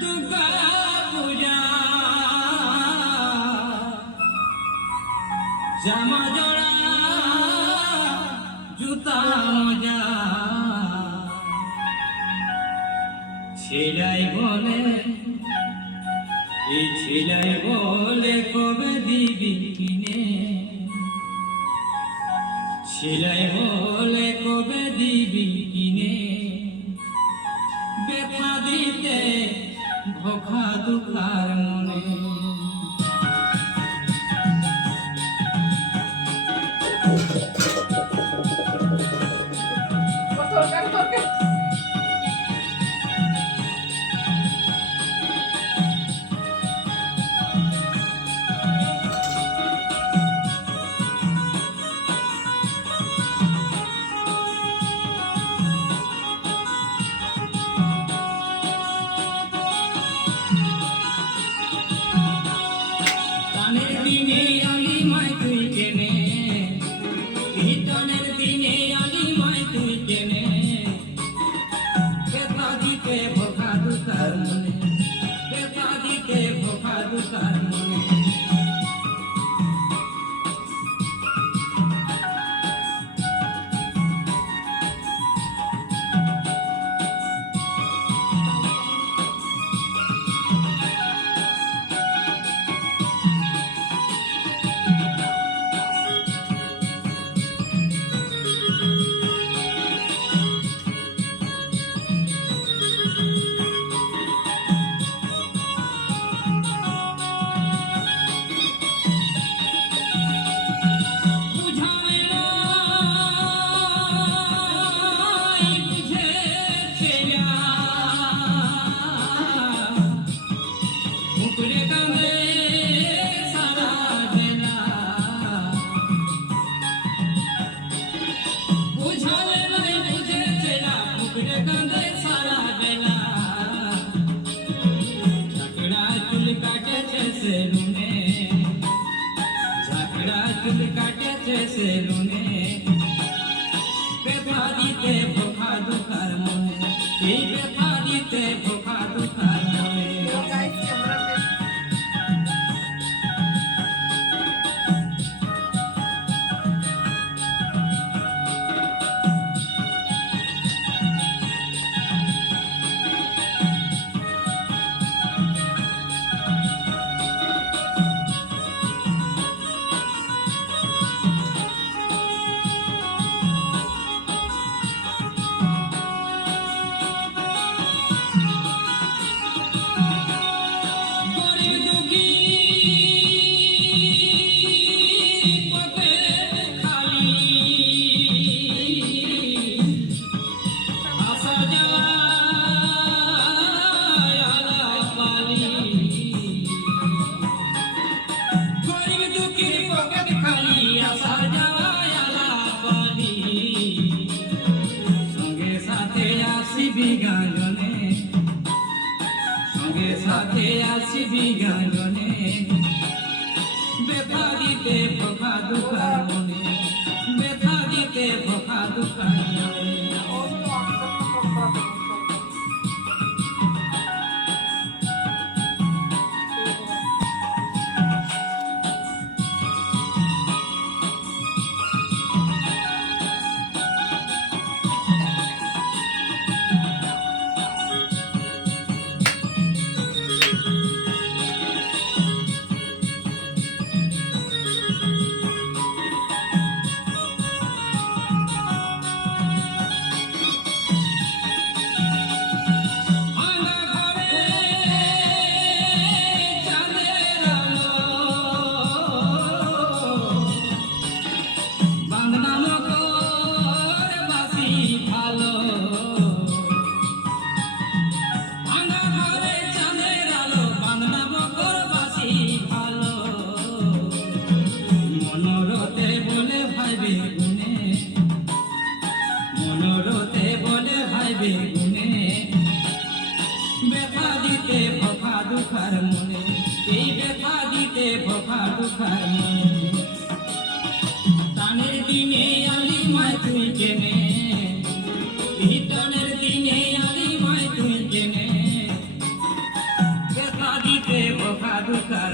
দুর্গা পূজা জামা জড়া জুতা মজা ছেলাই বলে এই ছেলাই বলে কবে দিবি কিনে ছেলাই বলে কবে দিবি কিনে ব্যথা দিতে ভোখা দুঃখার মনে দিনে আলি মাই তুই কেনে কীর্তনের দিনে আলি মাই তুই কেনে ব্যথা দিতে ভোখা দুঃখার মনে ব্যথা দিতে ভোখা দুঃখার মনে ব্যথা দিতে ভোখা দুঃখার মনে এই ব্যথা দিতে ভোখা দুঃখার মনে সাথে আসবি গানে ব্যথা দিতে ভোখা দুঃখার মনে ব্যথা দিতে ভোখা দুঃখার মনে ব্যথা দিতে ভোখা দুঃখার মনে এই ব্যথা দিতে ভোখা দুঃখার মনে টানের দিনে আলি মাই তুই কেনে কীর্তনের দিনে আলি মাই তুই কেনে বোকা দুকার